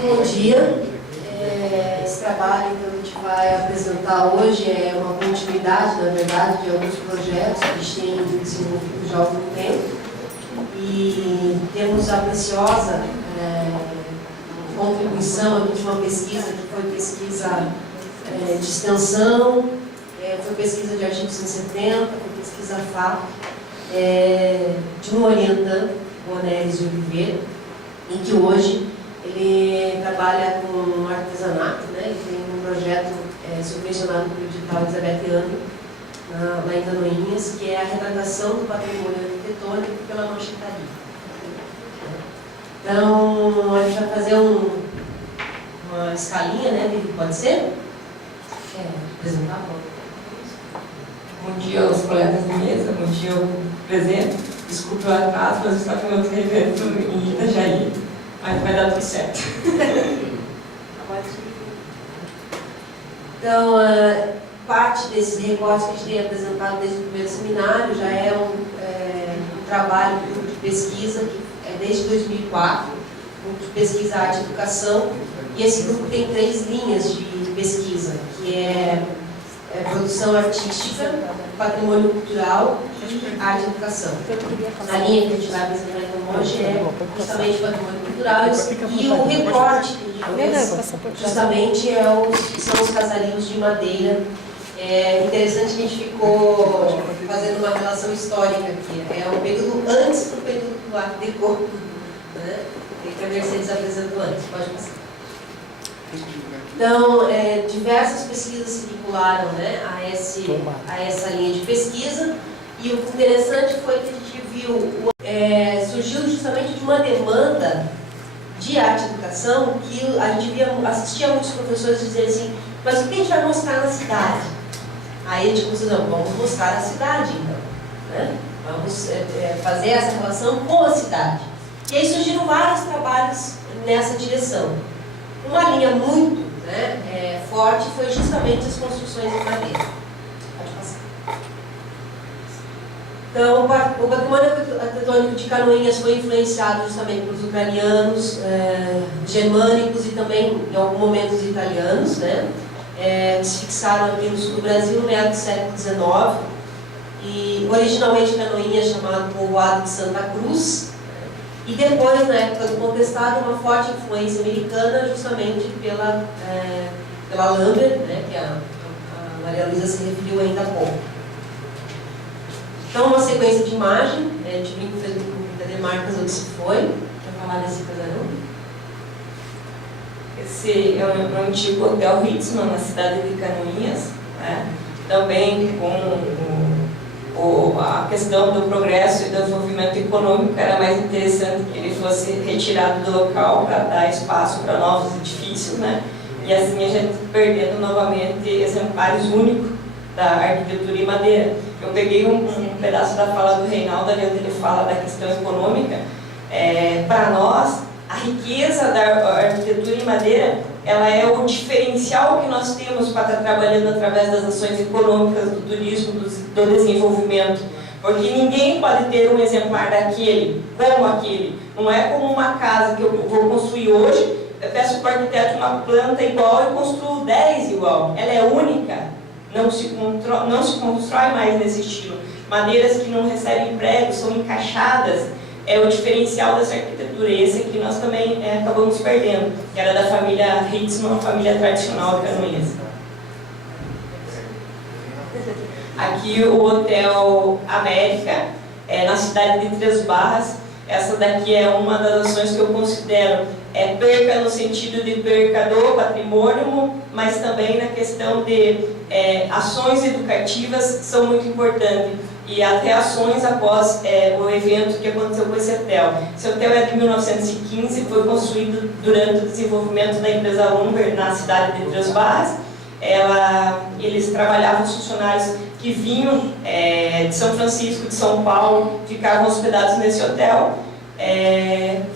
Bom dia. Esse trabalho que a gente vai apresentar hoje é uma continuidade, na verdade, de alguns projetos que a gente tem desenvolvido já há algum tempo. E temos a preciosa contribuição aqui de uma pesquisa que foi pesquisa de extensão, foi pesquisa de artigo 170, foi pesquisa FAP, de um orientando, o Onélis de Oliveira, em que hoje ele trabalha com artesanato, né? Ele tem um projeto subvencionado pelo edital Elizabethiano, lá em Canoinhas, que é a retratação do patrimônio arquitetônico pela manchetaria. Então, a gente vai fazer uma escalinha, né? Pode ser? Quer apresentar? Bom dia aos colegas de mesa, bom dia ao presente. Desculpe o atraso, mas eu estava em outro evento em Itajaí, mas vai dar tudo certo. Então, parte desses recortes que a gente tem apresentado desde o primeiro seminário já é um trabalho do grupo de pesquisa, que é desde 2004, grupo de pesquisa arte e educação, e esse grupo tem 3 linhas de pesquisa, que é produção artística, patrimônio cultural e arte e educação. A linha que a gente vai apresentar então hoje é justamente patrimônio cultural e o recorte que a gente fez justamente são os casalinhos de madeira. É interessante que a gente ficou fazendo uma relação histórica aqui. É o período antes do período do Art Deco, né? Que a Mercedes apresentou antes. Pode passar. Então, diversas pesquisas se vincularam, né, a essa linha de pesquisa, e o interessante foi que a gente viu, surgiu justamente de uma demanda de arte e educação, que a gente assistia a muitos professores dizerem assim, mas o que a gente vai mostrar na cidade? Aí a gente pensou, não, vamos mostrar a cidade então, né? Vamos fazer essa relação com a cidade. E aí surgiram vários trabalhos nessa direção. Uma linha muito forte foi justamente as construções de madeira. Pode passar. Então, o patrimônio arquitetônico de Canoinhas foi influenciado justamente pelos ucranianos, germânicos e também, em algum momento, os italianos, né? Que se fixaram aqui no sul do Brasil no meio do século XIX. E, originalmente, Canoinhas chamado povoado de Santa Cruz. E depois, na época do contestado, uma forte influência americana, justamente pela Lambert, né, que a Maria Luísa se referiu ainda há pouco. Então, uma sequência de imagem, a gente viu que fez um demarcas onde se foi. Quer falar desse casarão? Esse é um antigo hotel Ritzmann, na cidade de Canoinhas, né? Também com a questão do progresso e do desenvolvimento econômico, era mais interessante que ele fosse retirado do local para dar espaço para novos edifícios, né? E assim a gente perdendo novamente exemplares únicos da arquitetura em madeira. Eu peguei um pedaço da fala do Reinaldo, ali onde ele fala da questão econômica. Para nós, a riqueza da arquitetura em madeira, ela é o diferencial que nós temos para estar trabalhando através das ações econômicas, do turismo, do desenvolvimento. Porque ninguém pode ter um exemplar daquele, como aquele. Não é como uma casa que eu vou construir hoje, eu peço para o arquiteto uma planta igual e construo 10 igual. Ela é única, não se constrói mais nesse estilo. Madeiras que não recebem prego, são encaixadas. É o diferencial dessa arquitetura, e esse aqui nós também acabamos perdendo, que era da família Ritzmann, família tradicional de Canoinhas. Aqui o Hotel América, na cidade de Três Barras. Essa daqui é uma das ações que eu considero perca no sentido de perca do patrimônio, mas também na questão de ações educativas são muito importantes. E as reações após o evento que aconteceu com esse hotel. Esse hotel é de 1915, foi construído durante o desenvolvimento da empresa Umber na cidade de Três Barras. Eles trabalhavam os funcionários que vinham de São Francisco, de São Paulo, ficavam hospedados nesse hotel.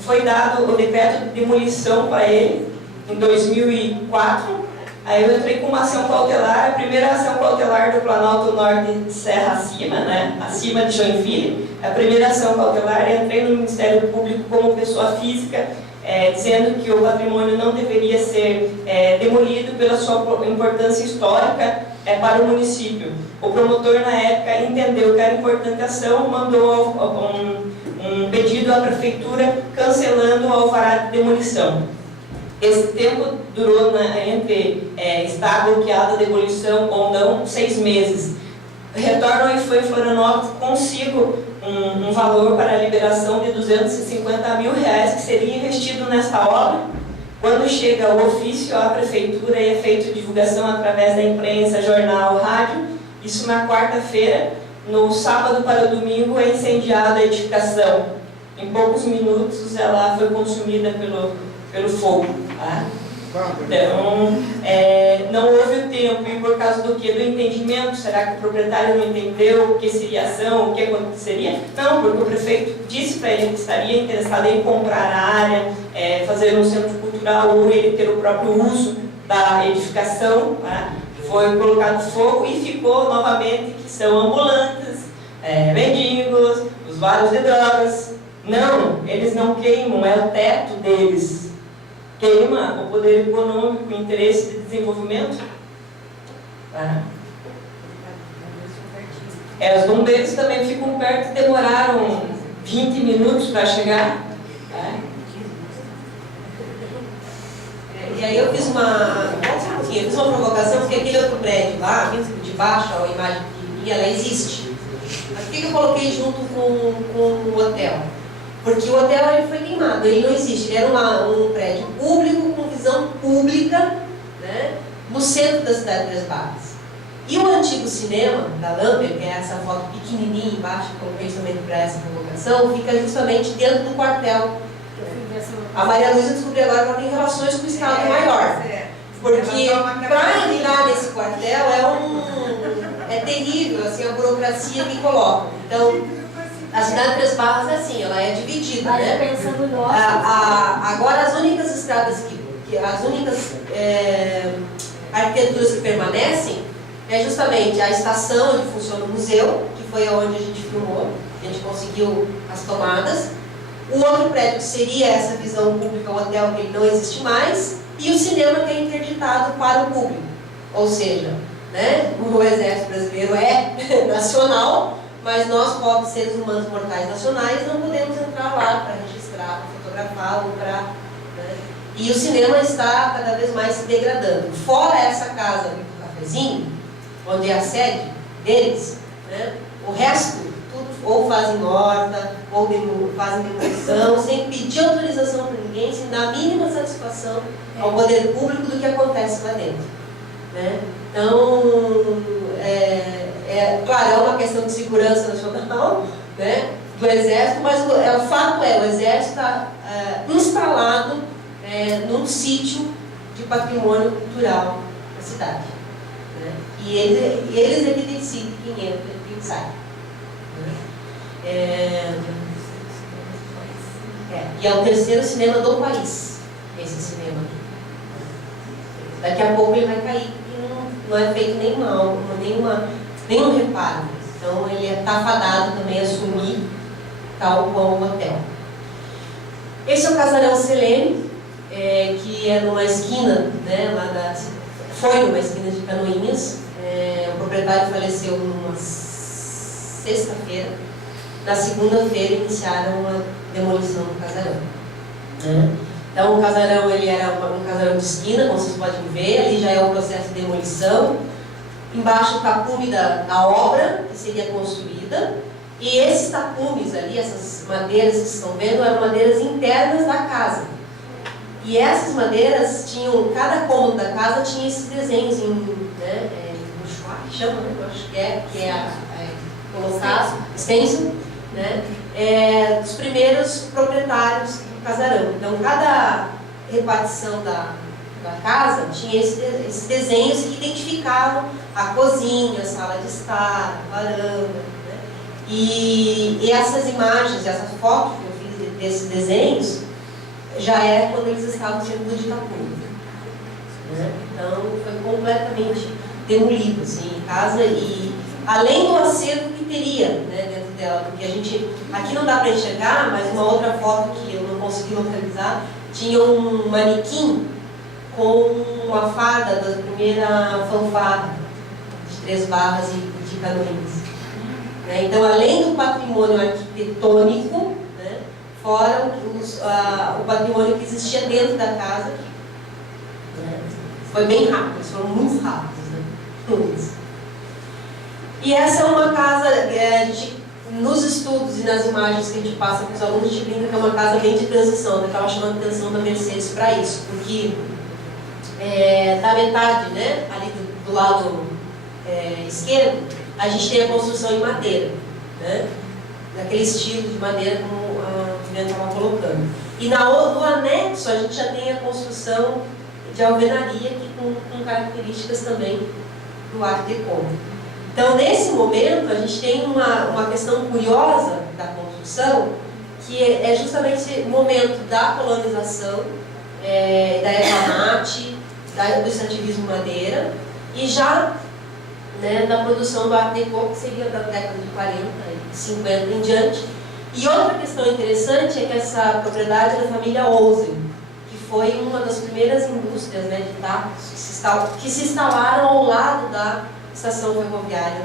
Foi dado o decreto de demolição para ele em 2004. Aí eu entrei com uma ação cautelar, a primeira ação cautelar do Planalto Norte Serra Acima, né, acima de Joinville. A primeira ação cautelar, entrei no Ministério Público como pessoa física, dizendo que o patrimônio não deveria ser demolido pela sua importância histórica para o município. O promotor, na época, entendeu que era importante a ação, mandou um pedido à prefeitura cancelando o alvará de demolição. Esse tempo durou entre estar bloqueada a demolição ou não, 6 meses. Retornam e foi em Florianópolis consigo um valor para a liberação de R$250 mil que seria investido nessa obra. Quando chega o ofício à prefeitura e é feita divulgação através da imprensa, jornal, rádio, isso na quarta-feira, no sábado para o domingo é incendiada a edificação. Em poucos minutos ela foi consumida pelo fogo. Tá? Então, não houve o tempo, e por causa do quê? Do entendimento. Será que o proprietário não entendeu o que seria a ação, o que aconteceria? Não, porque o prefeito disse para ele que estaria interessado em comprar a área, fazer um centro cultural ou ele ter o próprio uso da edificação. Tá? Foi colocado fogo e ficou novamente que são ambulantes, mendigos, usuários de drogas. Não, eles não queimam, é o teto deles. Queima o poder econômico, o interesse de desenvolvimento. Os bombeiros também ficam perto, demoraram 20 minutos para chegar. E aí eu fiz uma provocação, porque aquele outro prédio lá, de baixo, a imagem pequenininha, ela existe. Mas por que eu coloquei junto com o hotel? Porque o hotel ele foi queimado, ele não existe. Ele era um prédio público, com visão pública, né, no centro da cidade de Três Barras. E o antigo cinema da Lamper, que é essa foto pequenininha embaixo, que eu coloquei justamente para essa provocação, fica justamente dentro do quartel. A Maria Luísa descobriu agora que ela tem relações com o Estado maior. Porque para entrar nesse quartel é terrível assim, a burocracia que colocam. Então, a cidade de Três Barras é assim, ela é dividida, né? Agora as únicas estradas as únicas arquiteturas que permanecem é justamente a estação onde funciona o museu, que foi onde a gente filmou, a gente conseguiu as tomadas. O outro prédio que seria essa visão pública, o hotel, que ele não existe mais, e o cinema que é interditado para o público. Ou seja, né, o Exército Brasileiro é nacional, mas nós, pobres seres humanos mortais nacionais, não podemos entrar lá para registrar, para fotografar ou para... Né? E o cinema está cada vez mais se degradando. Fora essa casa do cafezinho, onde é a sede deles, né? O resto, tudo ou fazem horta, ou fazem demolição, sem pedir autorização para ninguém, sem dar a mínima satisfação ao poder público do que acontece lá dentro. Né? Então, claro, é uma questão de segurança nacional, né, do Exército, mas o fato o Exército está instalado num sítio de patrimônio cultural da cidade. Né? E eles é que decidem quem entra e quem sai. E é o terceiro cinema do país, esse cinema. Daqui a pouco ele vai cair, e não é feito nenhum reparo. Então ele está fadado também a assumir tal qual o hotel. Esse é o Casarão Selene, que é numa esquina, né, foi numa esquina de Canoinhas. O proprietário faleceu numa sexta-feira. Na segunda-feira iniciaram a demolição do casarão. Então o casarão ele era um casarão de esquina, como vocês podem ver, ali já é o processo de demolição. Embaixo o tapume da obra que seria construída. E esses tapumes ali, essas madeiras que vocês estão vendo, eram madeiras internas da casa. E essas madeiras tinham, cada cômodo da casa tinha esses desenhos em buchoir, que chama, né? Eu acho que é colocado, stencil, né? Dos primeiros proprietários do casarão. Então, cada repartição da casa tinha esses desenhos que identificavam a cozinha, a sala de estar, a varanda, né? E essas imagens, essas fotos que eu fiz desses desenhos, já era quando eles estavam sendo de tapume. Né? Então, foi completamente demolido, assim, em casa, e além do acervo que teria, né, dentro dela, porque a gente, aqui não dá para enxergar, mas uma outra foto que eu não consegui localizar, tinha um manequim com uma fada da primeira fanfarra de Três Barras e de Canoinhas. Então, além do patrimônio arquitetônico, né, fora o patrimônio que existia dentro da casa, né, foi bem rápido, eles foram muito rápidos, né? E essa é uma casa, nos estudos e nas imagens que a gente passa para os alunos, a gente brinca que é uma casa bem de transição, né? Estava chamando a atenção da Mercedes para isso, porque da metade, né, ali do lado esquerdo, a gente tem a construção em madeira, né? Daquele estilo de madeira como a Juliana estava colocando. E no anexo a gente já tem a construção de alvenaria que com características também do Art Deco. Então, nesse momento, a gente tem uma questão curiosa da construção, que é justamente o momento da colonização, da erva mate, do extrativismo madeira, e já, né, da produção do Art Deco, que seria da década de 40 e 50 em diante. E outra questão interessante é que essa propriedade é da família Olsen, que foi uma das primeiras indústrias, né, de tacos que se instalaram ao lado da estação ferroviária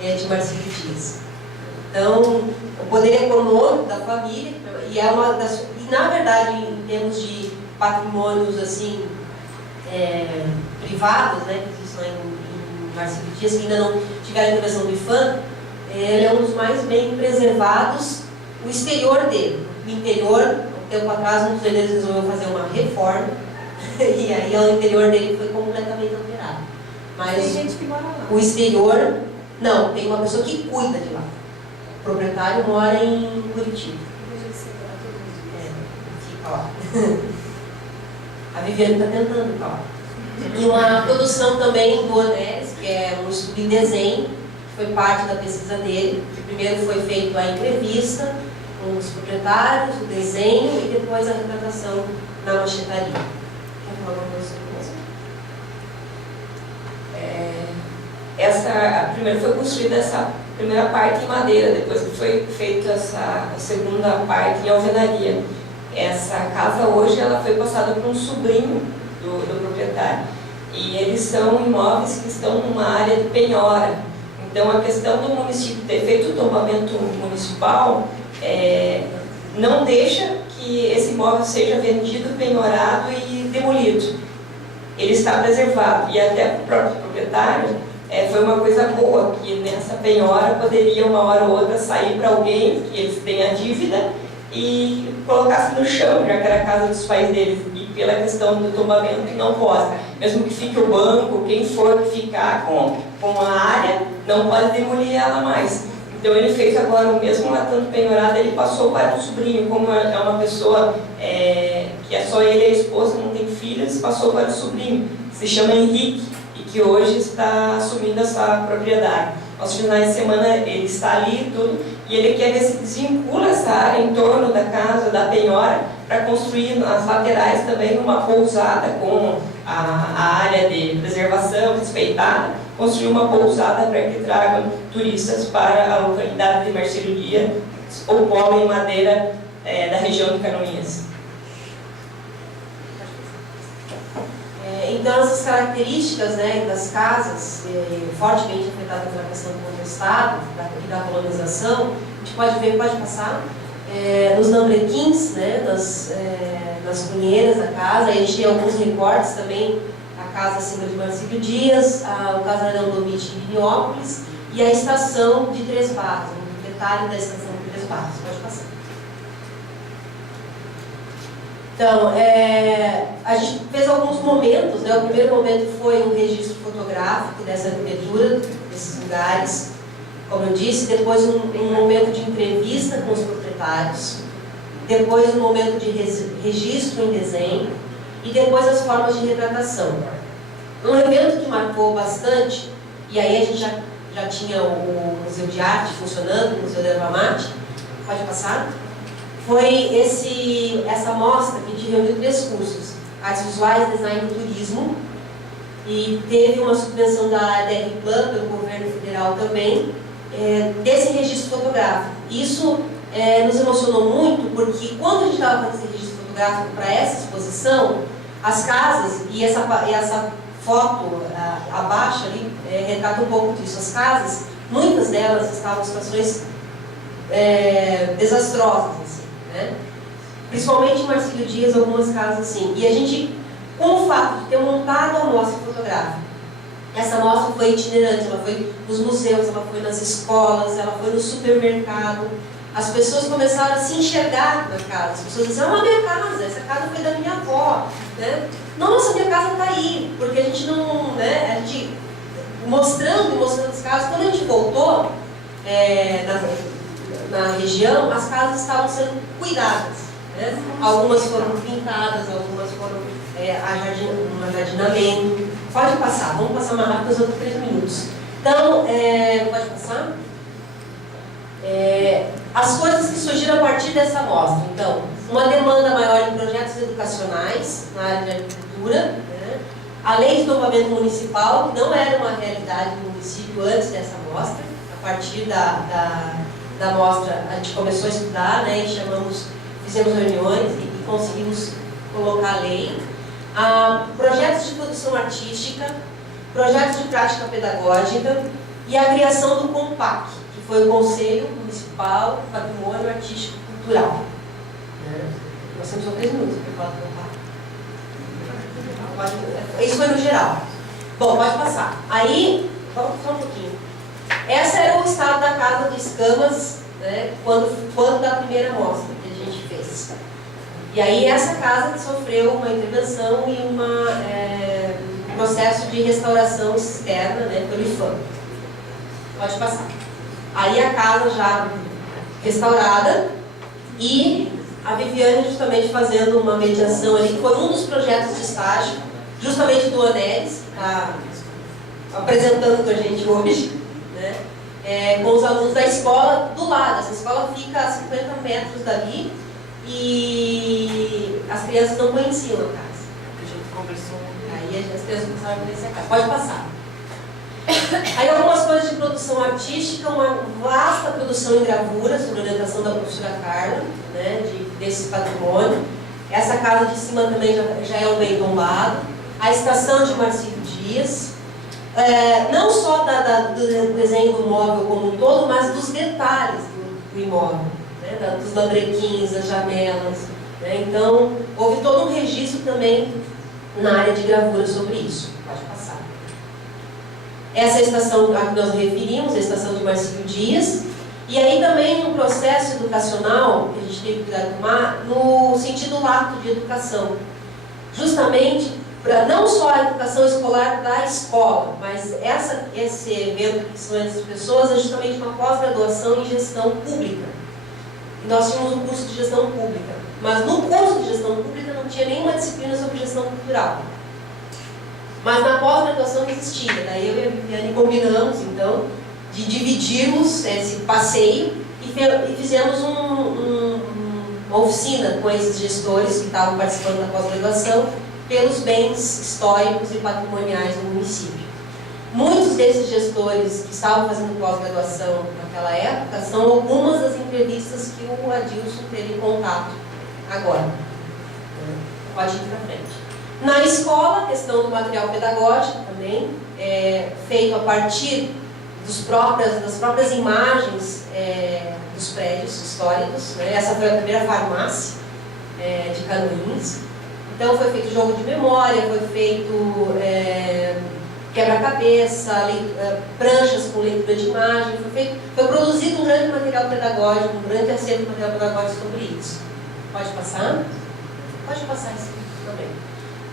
de Marcílio Dias. Então, o poder econômico da família, e na verdade, em termos de patrimônios assim, privados, né, que existem em Marcílio Dias, que ainda não tiveram a intervenção do IPHAN, ele é um dos mais bem preservados, o exterior dele. O interior, um tempo atrás, um dos herdeiros resolveu fazer uma reforma, e aí o interior dele foi completamente alterado. Mas tem gente que mora lá. O exterior, não, tem uma pessoa que cuida de lá. O proprietário mora em Curitiba. Fica lá. A Viviane está tentando ficar lá. E uma produção também do Oneres, que é um estudo em desenho, que foi parte da pesquisa dele. Que primeiro foi feito a entrevista com os proprietários, o desenho e depois a retratação na machetaria. Quer falar alguma coisa sobre isso? Primeiro foi construída essa primeira parte em madeira, depois que foi feita essa segunda parte em alvenaria. Essa casa hoje ela foi passada por um sobrinho do proprietário, e eles são imóveis que estão numa área de penhora. Então a questão do município ter feito o tombamento municipal não deixa que esse imóvel seja vendido, penhorado e demolido. Ele está preservado, e até para o próprio proprietário foi uma coisa boa, que nessa penhora poderia uma hora ou outra sair para alguém que eles têm a dívida e colocasse no chão, já que era a casa dos pais deles, e pela questão do tombamento não pode. Mesmo que fique o banco, quem for ficar com a área, não pode demolir ela mais. Então ele fez agora o mesmo latando penhorado, ele passou para um sobrinho, como é uma pessoa que é só ele e a esposa, não tem filhos, passou para o sobrinho, que se chama Henrique, e que hoje está assumindo essa propriedade. Aos finais de semana ele está ali e tudo, e ele quer ver se desvincula essa área em torno da casa, da penhora, para construir nas laterais também uma pousada com a área de preservação respeitada, construir uma pousada para que tragam turistas para a localidade de Marcílio Dias, ou polo em madeira da região de Canoinhas. Então, essas características, né, das casas, fortemente afetadas pela questão do Estado e da colonização, a gente pode ver, pode passar, nos lambrequins, né, nas cunheiras da casa. A gente tem alguns recortes também, a casa acima de Marcílio Dias, o casarão do Omite de Viniópolis e a estação de Três Barras, um detalhe da estação de Três Barras. Pode passar. Então, a gente fez alguns momentos, né? O primeiro momento foi um registro fotográfico dessa arquitetura, desses lugares, como eu disse, depois um momento de entrevista com os proprietários, depois um momento de registro em desenho e depois as formas de retratação. Um evento que marcou bastante, e aí a gente já tinha o Museu de Arte funcionando, o Museu da Erva Mate, pode passar? Foi essa mostra que a gente reuniu 3 cursos: Artes Visuais, Design e Turismo, e teve uma subvenção da DR Plan, pelo governo federal também, desse registro fotográfico. Isso nos emocionou muito, porque quando a gente estava fazendo esse registro fotográfico para essa exposição, as casas, e essa foto abaixo ali retrata um pouco disso. As casas, muitas delas estavam em situações desastrosas, assim, né? Principalmente em Marcílio Dias, algumas casas assim. E a gente, com o fato de ter montado a mostra fotográfica, essa mostra foi itinerante, ela foi nos museus, ela foi nas escolas, ela foi no supermercado. As pessoas começaram a se enxergar na casa. As pessoas diziam, a minha casa, essa casa foi da minha avó, né? Nossa, minha casa está aí, porque a gente não, né? A gente mostrando as casas. Quando a gente voltou na região, as casas estavam sendo cuidadas, né? Algumas foram pintadas, algumas foram um ajardinamento. Pode passar, vamos passar mais rápido, os outros 3 minutos. Então, pode passar? As coisas que surgiram a partir dessa amostra. Então, uma demanda maior em projetos educacionais na área de agricultura, né? A lei de desenvolvimento municipal, que não era uma realidade do município antes dessa amostra. A partir da amostra, a gente começou a estudar, né? E fizemos reuniões e conseguimos colocar a lei. Projetos de produção artística, projetos de prática pedagógica e a criação do COMPAC, que foi o Conselho Municipal de Patrimônio Artístico e Cultural. Nós temos só 3 minutos para falar do COMPAC. Isso foi no geral. Bom, pode passar. Aí, vamos só um pouquinho. Esse era o estado da casa de Escamas, né, quando da primeira amostra que a gente fez. E aí essa casa que sofreu uma intervenção e um processo de restauração externa, né, pelo IFAM. Pode passar. Aí a casa já restaurada e a Viviane justamente fazendo uma mediação ali, que foi um dos projetos de estágio, justamente do Onelis, que está apresentando com a gente hoje, né, com os alunos da escola do lado. Essa escola fica a 50 metros dali e as crianças não conheciam a casa. A gente conversou. Aí as crianças começaram a conhecer a casa. Pode passar. Aí algumas coisas de produção artística, uma vasta produção em gravura, sob orientação da professora Carla, né, desse patrimônio. Essa casa de cima também já é um bem tombado. A estação de Marcílio Dias. Não só do desenho do móvel como um todo, mas dos detalhes do imóvel, né, dos lambrequins, das janelas, né. Então, houve todo um registro também na área de gravura sobre isso. Pode passar. Essa é a estação a que nós referimos, a estação de Marcílio Dias. E aí também um processo educacional que a gente teve que tomar no sentido lato de educação. Justamente para não só a educação escolar da escola, mas esse evento que são essas pessoas é justamente uma pós-graduação em gestão pública. E nós tínhamos um curso de gestão pública, mas no curso de gestão pública não tinha nenhuma disciplina sobre gestão cultural. Mas na pós-graduação existia. Daí eu e a Viviane combinamos, então, de dividirmos esse passeio e fizemos uma oficina com esses gestores que estavam participando da pós-graduação pelos bens históricos e patrimoniais do município. Muitos desses gestores que estavam fazendo pós-graduação naquela época são algumas das entrevistas que o Adilson teve contato agora. Pode ir para frente. Na escola, a questão do material pedagógico também, feito a partir das próprias imagens dos prédios históricos, né? Essa foi a primeira farmácia de Canoinhas. Então foi feito jogo de memória, foi feito quebra-cabeça, pranchas com leitura de imagem, foi produzido um grande material pedagógico, um grande acervo de material pedagógico sobre isso. Pode passar? Pode passar isso também.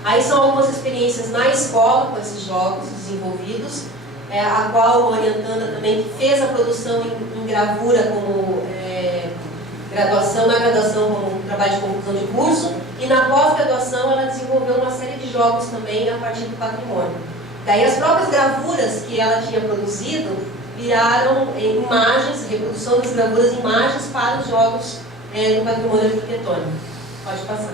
Aí são algumas experiências na escola com esses jogos desenvolvidos, a qual uma orientanda também que fez a produção em gravura como graduação, na graduação como trabalho de conclusão de curso, e na pós-graduação ela desenvolveu uma série de jogos também a partir do patrimônio. Daí as próprias gravuras que ela tinha produzido viraram imagens, reprodução das gravuras, imagens para os jogos do patrimônio arquitetônico. Pode passar.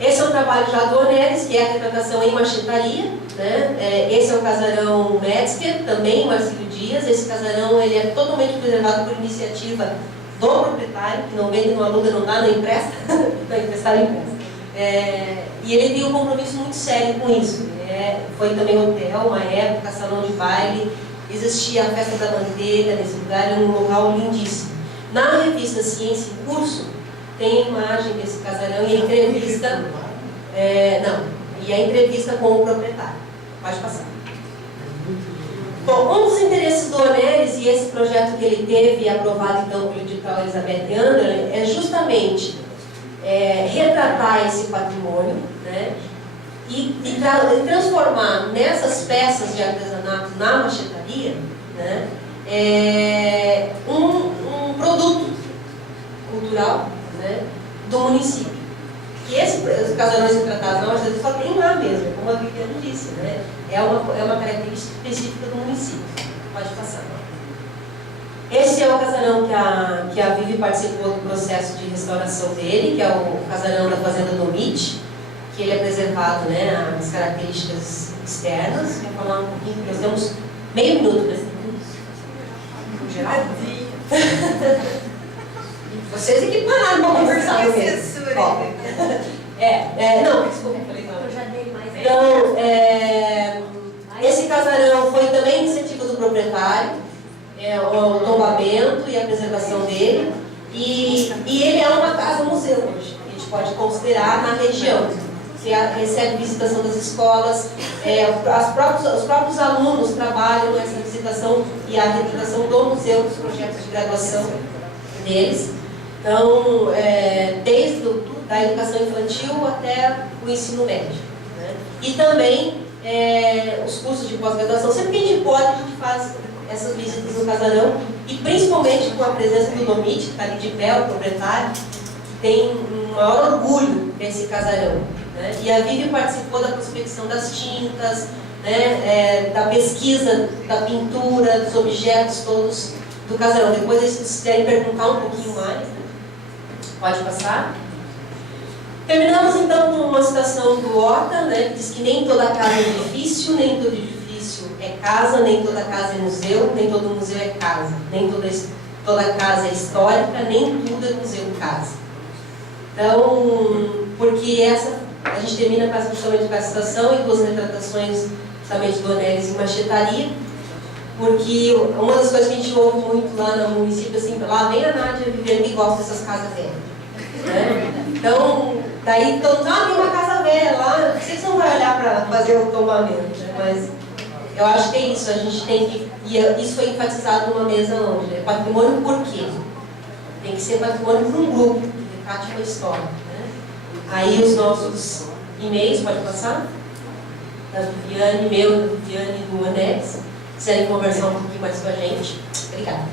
Esse é um trabalho já do Onelis, que é a retratação em machetaria, né? Esse é o casarão Metzger, também em Marcílio Dias. Esse casarão ele é totalmente preservado por iniciativa do proprietário, que não vende, não aluga, não dá, não empresta, não emprestar, empresta. E ele tem um compromisso muito sério com isso. Foi também hotel, uma época, salão de baile, existia a festa da manteiga nesse lugar, um local lindíssimo. Na revista Ciência em Curso, tem a imagem desse casarão e a entrevista. E a entrevista com o proprietário. Pode passar. Bom, um dos interesses do Onelis e esse projeto que ele teve aprovado então pelo edital Elizabeth Anderle é justamente retratar esse patrimônio, né, e transformar nessas peças de artesanato na machetaria, né, um produto cultural, né, do município. E esses casarões retratados na machetaria só tem lá mesmo, como a Viviane disse, né, é uma característica específica do município. Pode passar. Esse é o casarão que a Vivi participou do processo de restauração dele, que é o casarão da Fazenda Domite, que ele é preservado, né, as características externas. Vou falar um pouquinho, porque nós temos meio minuto para esse geral. Vocês é que pararam para conversar no meio. Não, desculpa, eu falei não. Eu já dei mais. Então, esse casarão foi também iniciativa do proprietário, o tombamento e a preservação dele, e ele é uma casa-museu hoje, que a gente pode considerar na região, que recebe visitação das escolas, os próprios alunos trabalham nessa visitação e a representação do museu, dos projetos de graduação deles. Então, desde da educação infantil até o ensino médio, né? E também os cursos de pós-graduação. Sempre que a gente pode, a gente faz essas visitas no casarão, e principalmente com a presença do Domite, que está ali de pé, o proprietário, que tem um maior orgulho desse casarão, né? E a Vivi participou da prospecção das tintas, né, da pesquisa da pintura, dos objetos todos do casarão. Depois, se vocês quiserem perguntar um pouquinho mais, né? Pode passar. Terminamos então com uma citação do Horta, né, que diz que nem toda casa é edifício, nem todo edifício é casa, nem toda casa é museu, nem todo museu é casa, nem toda casa é histórica, nem tudo é museu casa. Então, porque a gente termina justamente com a citação e duas retratações justamente do Onelis em machetaria, porque uma das coisas que a gente ouve muito lá no município, assim, lá vem a Nádia Viviane que gosta dessas casas velhas, né? Então, daí todo mundo, tem uma casa velha lá, não sei se não vai olhar para fazer o tombamento, né? Mas eu acho que é isso, a gente tem que, e isso foi enfatizado numa mesa hoje, né? Patrimônio por quê? Tem que ser patrimônio para um grupo, que recate uma história, né? Aí os nossos e-mails, pode passar? Da Viviane, meu, da Viviane e do Onelis. Se quiserem conversar um pouquinho mais com a gente. Obrigada.